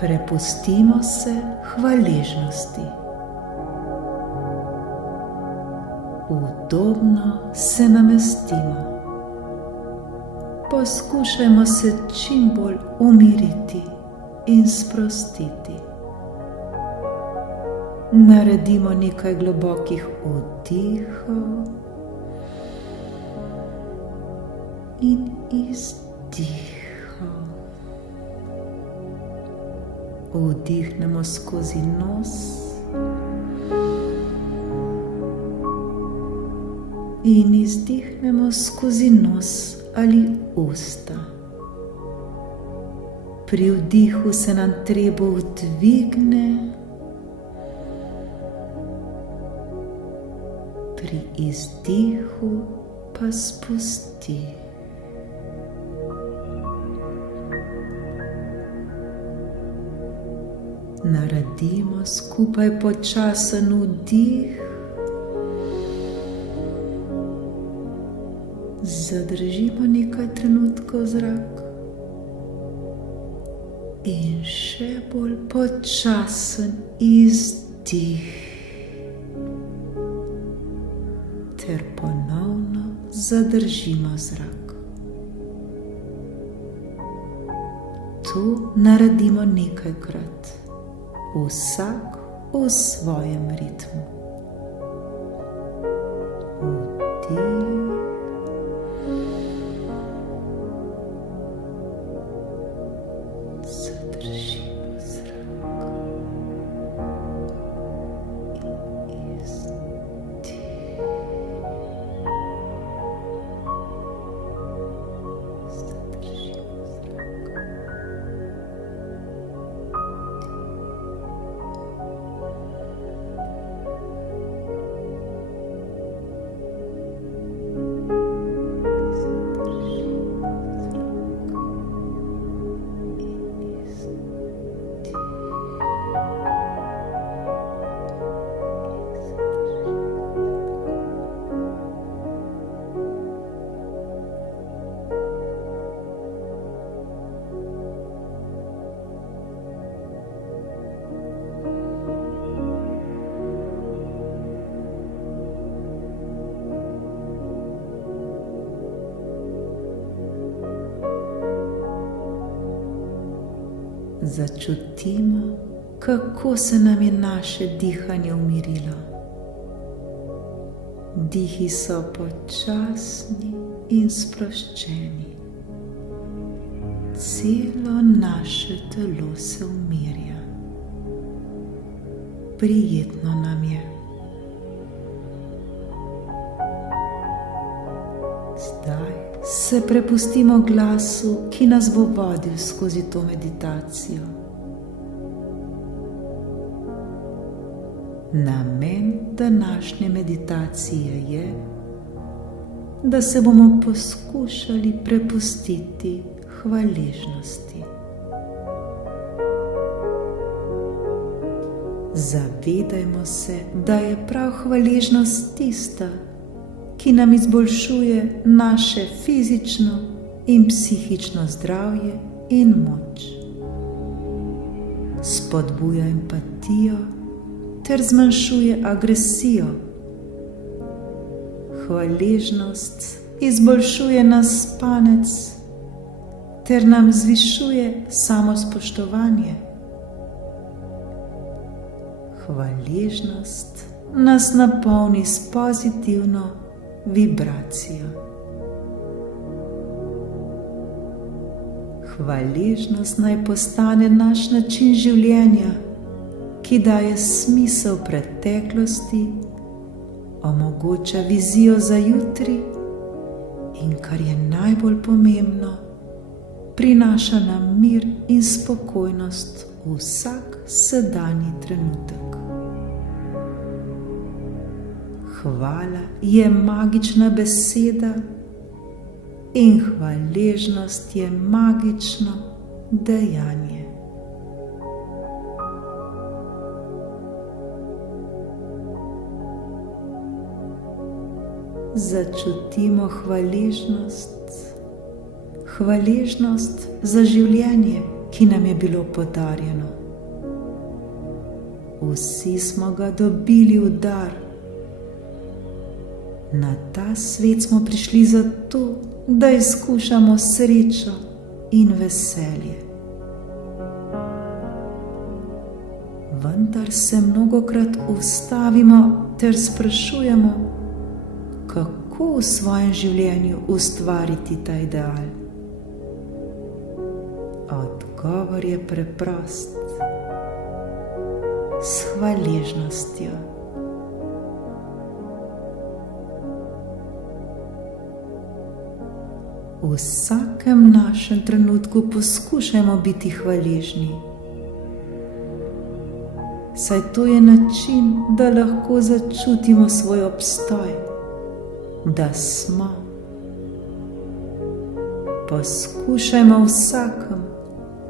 Prepustimo se hvaležnosti. Udobno se namestimo. Poskušajmo se čim bolj umiriti in sprostiti. Naredimo nekaj globokih vdihov in izdihov. Vdihnemo skozi nos in izdihnemo skozi nos ali usta. Pri vdihu se nam trebuh dvigne, pri izdihu pa spusti. Naredimo skupaj počasen vdih, zadržimo nekaj trenutkov zrak in še bolj počasen izdih ter ponovno zadržimo zrak. To naredimo nekajkrat, vsak v svojem ritmu. Vdih. Zadržimo zrak in izdih. Zadržimo zrak. Začutimo, kako se nam je naše dihanje umirilo. Dihi so počasni in sproščeni. Celo naše telo se umirja. Prijetno nam je. Zdaj se prepustimo glasu, ki nas bo vodil skozi to meditacijo. Namen današnje meditacije je, da se bomo poskušali prepustiti hvaležnosti. Zavedajmo se, da je prav hvaležnost tista, ki nam izboljšuje naše fizično in psihično zdravje in moč. Spodbuja empatijo ter zmanjšuje agresijo. Hvaležnost izboljšuje nas spanec ter nam zvišuje samospoštovanje. Hvaležnost nas napolni s pozitivno vibracijo. Hvaležnost naj postane naš način življenja, ki daje smisel preteklosti, omogoča vizijo za jutri in, kar je najbolj pomembno, prinaša nam mir in spokojnost vsak sedanji trenutek. Hvala je magična beseda in hvaležnost je magično dejanje. Začutimo hvaležnost za življenje, ki nam je bilo podarjeno. Vsi smo ga dobili v dar. Na ta svet smo prišli zato, da izkušamo srečo in veselje. Vendar se mnogokrat ustavimo ter sprašujemo, kako v svojem življenju ustvariti ta ideal. Odgovor je preprost: s hvaležnostjo. V vsakem našem trenutku poskušajmo biti hvaležni, saj to je način, da lahko začutimo svoj obstoj, da smo. Poskušajmo v vsakem,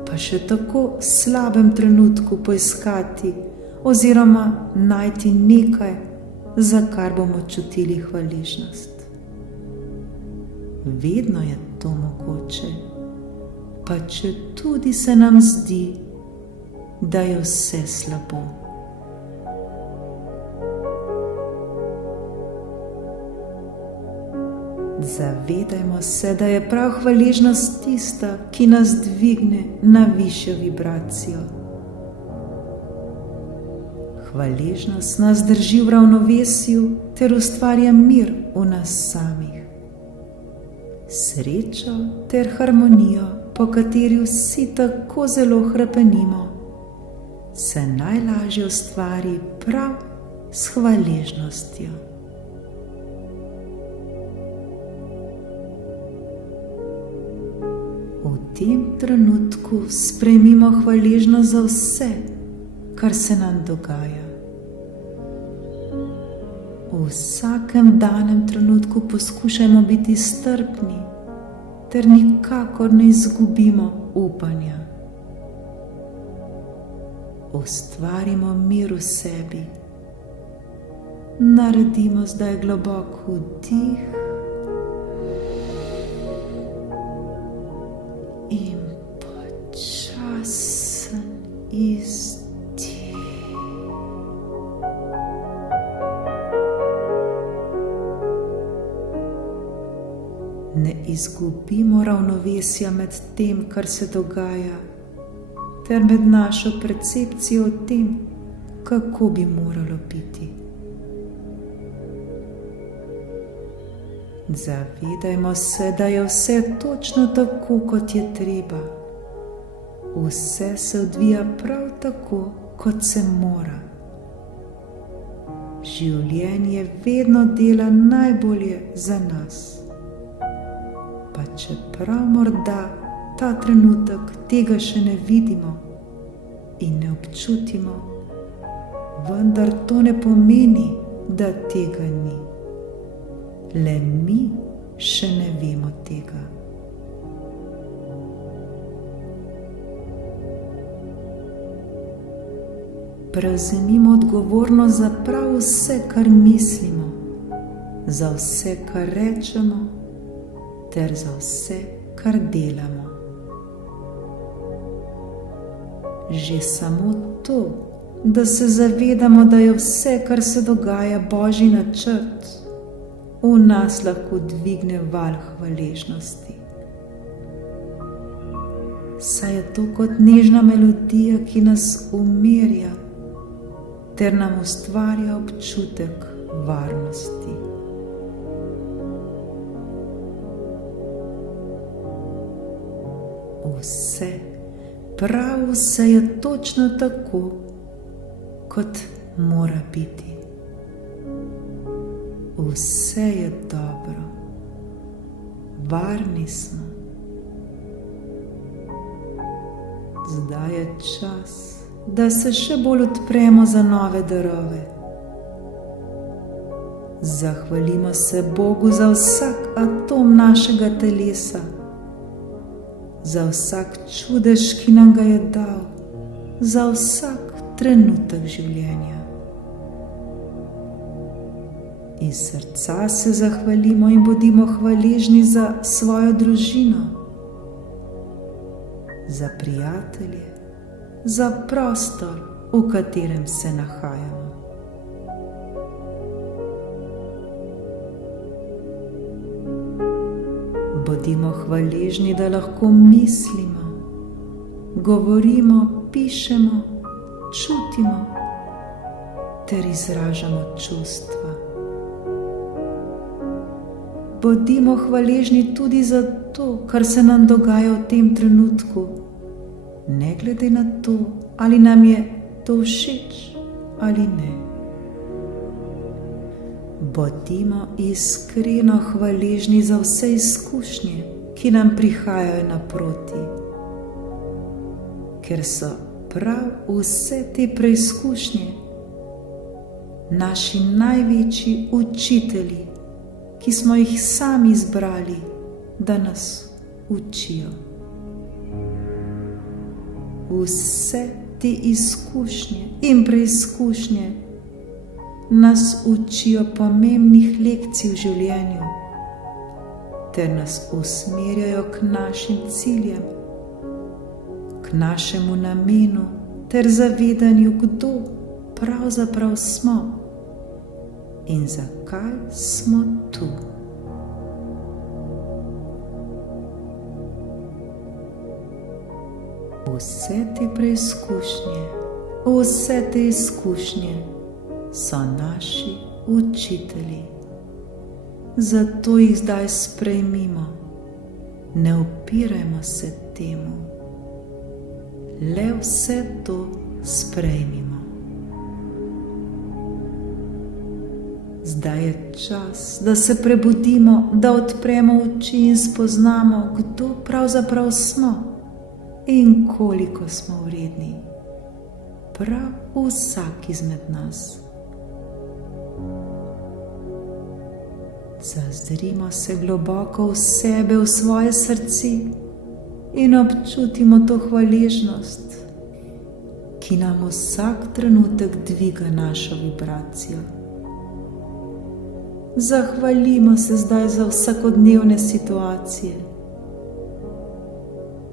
pa še tako slabem trenutku poiskati oziroma najti nekaj, za kar bomo čutili hvaležnost. Vedno je to mogoče, pa če tudi se nam zdi, da je vse slabo. Zavedajmo se, da je prav hvaležnost tista, ki nas dvigne na višjo vibracijo. Hvaležnost nas drži v ravnovesju ter ustvarja mir v nas samih. Srečo ter harmonijo, po kateri vsi tako zelo hrepenimo, se najlažje ustvari prav s hvaležnostjo. V tem trenutku sprejmimo hvaležnost za vse, kar se nam dogaja. V vsakem danem trenutku poskušajmo biti strpni, ter nikakor ne izgubimo upanja. Ustvarimo mir v sebi. Naredimo zdaj globok vdih in počasen izdih. Ne izgubimo ravnovesja med tem, kar se dogaja, ter med našo percepcijo o tem, kako bi moralo biti. Zavedajmo se, da je vse točno tako, kot je treba. Vse se odvija prav tako, kot se mora. Življenje vedno dela najbolje za nas. Pa čeprav morda ta trenutek tega še ne vidimo in ne občutimo, vendar to ne pomeni, da tega ni. Le mi še ne vemo tega. Prevzemimo odgovornost za prav vse, kar mislimo, za vse, kar rečemo, ter za vse, kar delamo. Že samo to, da se zavedamo, da je vse, kar se dogaja, Božji načrt, v nas lahko dvigne val hvaležnosti. Saj je to kot nežna melodija, ki nas umirja, ter nam ustvarja občutek varnosti. Vse, prav vse je točno tako, kot mora biti. Vse je dobro, varni smo. Zdaj je čas, da se še bolj odpremo za nove darove. Zahvalimo se Bogu za vsak atom našega telesa, za vsak čudež, ki nam ga je dal, za vsak trenutek življenja. Iz srca se zahvalimo in bodimo hvaležni za svojo družino, za prijatelje, za prostor, v katerem se nahajamo. Bodimo hvaležni, da lahko mislimo, govorimo, pišemo, čutimo ter izražamo čustva. Bodimo hvaležni tudi za to, kar se nam dogaja v tem trenutku, ne glede na to, ali nam je to všeč ali ne. Bodimo iskreno hvaležni za vse izkušnje, ki nam prihajajo naproti, ker so prav vse te preizkušnje naši največji učitelji, ki smo jih sami izbrali, da nas učijo. Vse te izkušnje in preizkušnje nas učijo pomembnih lekcij v življenju ter nas usmerjajo k našim ciljem, k našemu namenu ter zavedanju, kdo pravzaprav smo in zakaj smo tu. Vse te preizkušnje, vse te izkušnje so naši učitelji. Zato jih zdaj sprejmimo, ne upirajmo se temu, le vse to sprejmimo. Zdaj je čas, da se prebudimo, da odpremo oči in spoznamo, kdo pravzaprav smo in koliko smo vredni, prav vsak izmed nas. Zazrimo se globoko v sebe, v svoje srce in občutimo to hvaležnost, ki nam vsak trenutek dviga našo vibracijo. Zahvalimo se zdaj za vsakodnevne situacije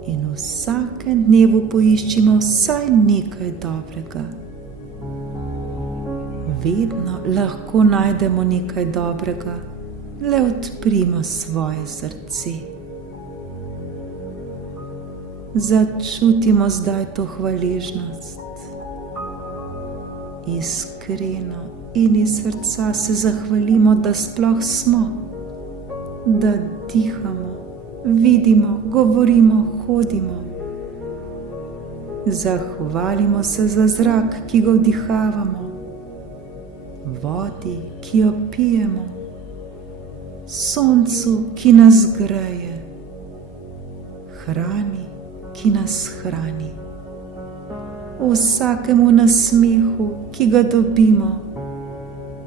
in v vsakem dnevu poiščimo vsaj nekaj dobrega. Vedno lahko najdemo nekaj dobrega, le odprimo svoje srce. Začutimo zdaj to hvaležnost. Iskreno in iz srca se zahvalimo, da sploh smo, da dihamo, vidimo, govorimo, hodimo. Zahvalimo se za zrak, ki ga vdihavamo, vodi, ki jo pijemo, soncu, ki nas greje, hrani, ki nas hrani, vsakemu nasmehu, ki ga dobimo,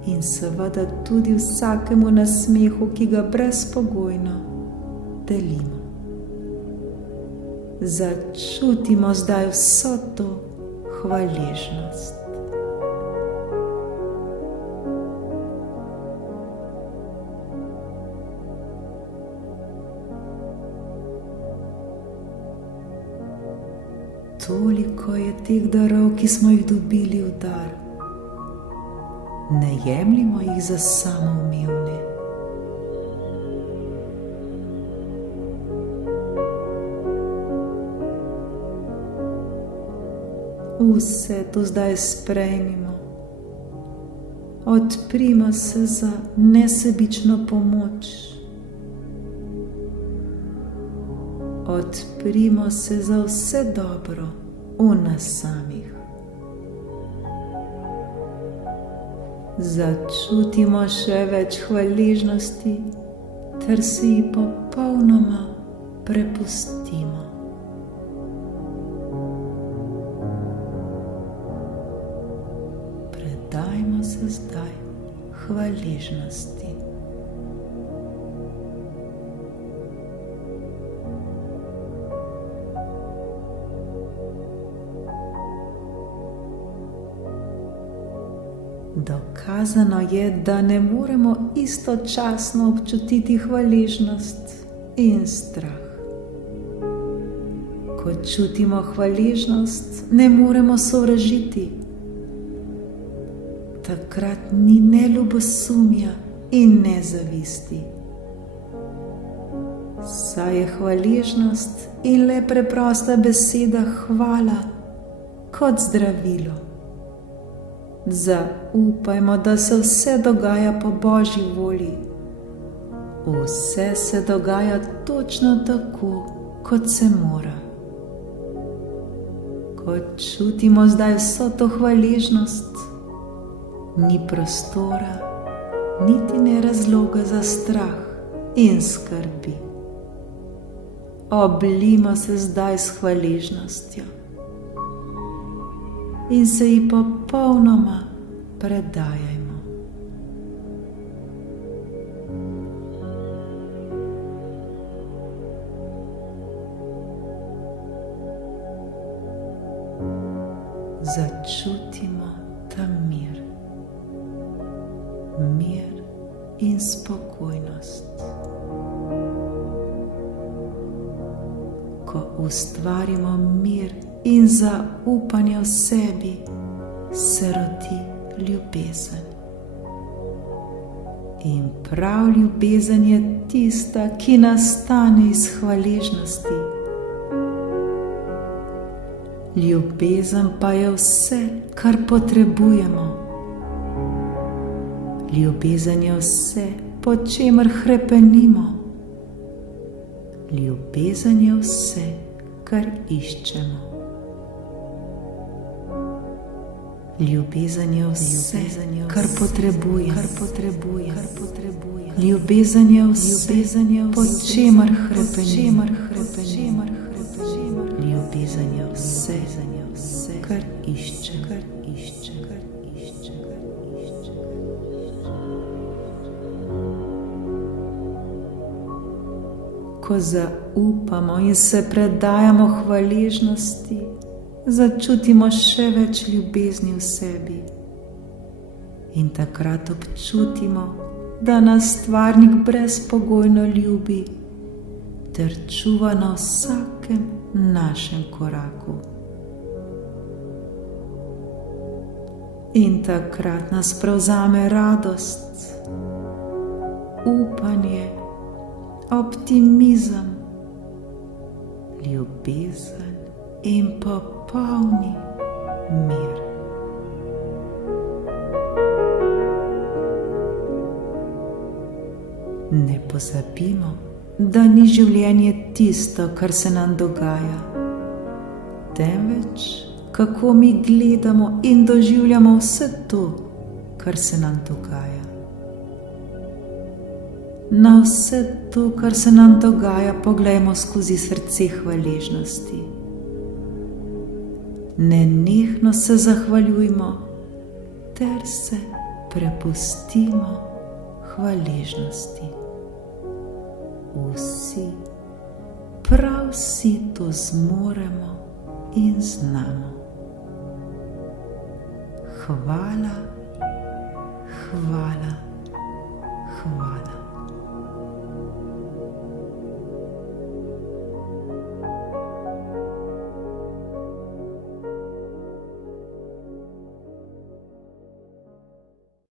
in seveda tudi vsakemu nasmehu, ki ga brezpogojno delimo. Začutimo zdaj vso to hvaležnost. Toliko je teh darov, ki smo jih dobili v dar. Ne jemljimo jih za samoumevne. Vse to zdaj sprejmimo. Odprimo se za nesebično pomoč. Odprimo se za vse dobro v nas samih. Začutimo še več hvaležnosti ter se ji popolnoma prepustimo. Predajmo se zdaj hvaležnosti. Dokazano je, da ne moremo istočasno občutiti hvaležnost in strah. Ko čutimo hvaležnost, ne moremo sovražiti. Takrat ni ne ljubosumja in ne zavisti. Saj je hvaležnost in le preprosta beseda hvala kot zdravilo. Zaupajmo, da se vse dogaja po Božji volji. Vse se dogaja točno tako, kot se mora. Ko čutimo zdaj vso to hvaležnost, ni prostora, niti ne razloga za strah in skrbi. Oblijmo se zdaj s hvaležnostjo in se ji popolnoma predajajmo. Začutimo ta mir in spokojnost. Ko ustvarimo mir in zaupanje v sebi, se rodi ljubezen. In prav ljubezen je tista, ki nastane iz hvaležnosti. Ljubezen pa je vse, kar potrebujemo. Ljubezen je vse, po čemer hrepenimo. Ljubezen je vse, kar iščemo. Ljubezen je vse, kar potrebujemo. Ljubezen je vse, po čemer hrepenimo. Ljubezen je vse, kar iščemo. Ko zaupamo in se predajamo hvaležnosti, začutimo še več ljubezni v sebi. In takrat občutimo, da nas Stvarnik brezpogojno ljubi ter čuva na vsakem našem koraku. In takrat nas prevzame radost, upanje, optimizem, ljubezen in popolni mir. Ne pozabimo, da ni življenje tisto, kar se nam dogaja, temveč kako mi gledamo in doživljamo vse to, kar se nam dogaja. Na vse to, kar se nam dogaja, poglejmo skozi srce hvaležnosti. Nenehno se zahvaljujmo ter se prepustimo hvaležnosti. Vsi, prav vsi to zmoremo in znamo. Hvala, hvala, hvala.